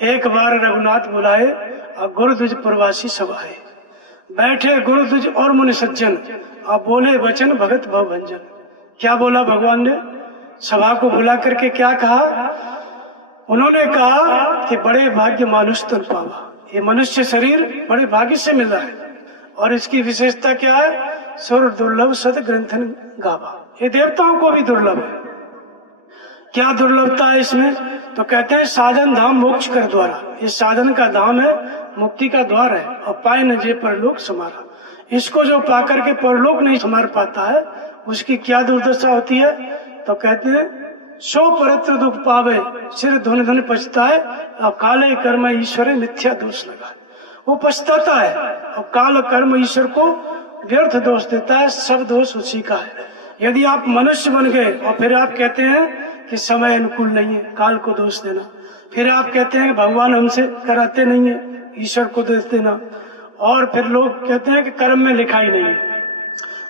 एक बार रघुनाथ बुलाए और गुरुद्विज प्रवासी सब आए। बैठे गुरुद्विज और मुनि सज्जन और बोले वचन भगत भव भंजन। क्या बोला भगवान ने? सभा को बुला करके क्या कहा? उन्होंने कहा कि बड़े भाग्य मानुष तन पावा, ये मनुष्य शरीर बड़े भाग्य से मिला है और इसकी विशेषता क्या है? सुर दुर्लभ सद ग्रंथन गावा, ये देवताओं को भी दुर्लभ है। क्या दुर्लभता है इसमें? तो कहते हैं साधन धाम मोक्ष कर द्वारा, इस साधन का धाम है, मुक्ति का द्वार है और पाए न जे परलोक समारा। इसको जो पाकर के परलोक नहीं समार पाता है उसकी क्या दुर्दशा होती है? तो कहते हैं सो परत्र दुख पावे सिर धुन धुन पछताए और काले कर्म ईश्वर मिथ्या दोष लगा। वो पछताता है और काल कर्म ईश्वर को व्यर्थ दोष देता है, सब दोष उसी का है। यदि आप मनुष्य बन गए और फिर आप कहते हैं कि समय अनुकूल नहीं है, काल को दोष देना, फिर आप कहते हैं भगवान हमसे कराते नहीं है, ईश्वर को दोष देना, और फिर लोग कहते हैं कि कर्म में लिखा ही नहीं है।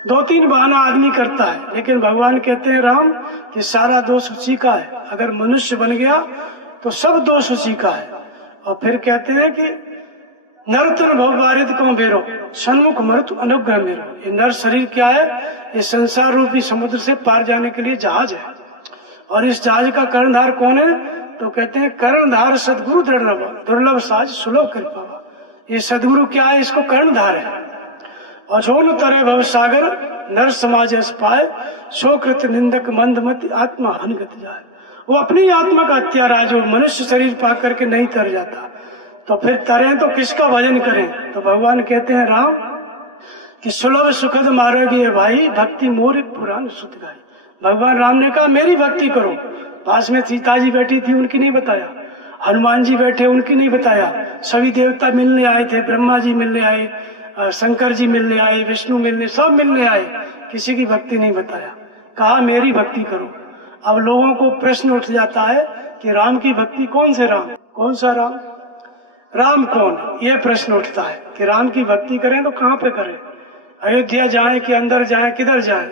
दो तीन बहाना आदमी करता है, लेकिन भगवान कहते हैं राम कि सारा दोष उसी का है। अगर मनुष्य बन गया तो सब दोष उसी का है। और फिर कहते हैं कि नरतन भव वारिद को बेरो सन्मुख मृत्यु अनुग्रह मेरो। ये नर शरीर क्या है? ये संसार रूपी समुद्र से पार जाने के लिए जहाज है। और इस जहाज का कर्णधार कौन है? तो कहते हैं कर्णधार सदगुरु दुर्लभ साज सुलभ कर पावा। ये सदगुरु क्या है? इसको कर्णधार है। और जोन तरे भव सागर नर समाज अस पाए सो कृत निंदक मंदमति आत्मा हनगत जाए। वो अपनी आत्मा का हत्यारा है जो मनुष्य शरीर पा करके नहीं तर जाता, तो फिर तरें तो किसका भजन करें? तो भगवान कहते हैं राम कि सुलभ सुखद मारोगे भाई भक्ति मोर पुराण सुत गाई। भगवान राम ने कहा मेरी भक्ति करो। पास में सीता जी बैठी थी, उनकी नहीं बताया। हनुमान जी बैठे, उनकी नहीं बताया। सभी देवता मिलने आए थे, ब्रह्मा जी मिलने आए, शंकर जी मिलने आए, विष्णु मिलने, सब मिलने आए, किसी की भक्ति नहीं बताया। कहा मेरी भक्ति करो। अब लोगों को प्रश्न उठ जाता है कि राम की भक्ति कौन से राम? कौन सा राम? राम कौन? ये प्रश्न उठता है कि राम की भक्ति करें तो कहाँ पे करें? अयोध्या जाएं कि अंदर जाएं, किधर जाएं?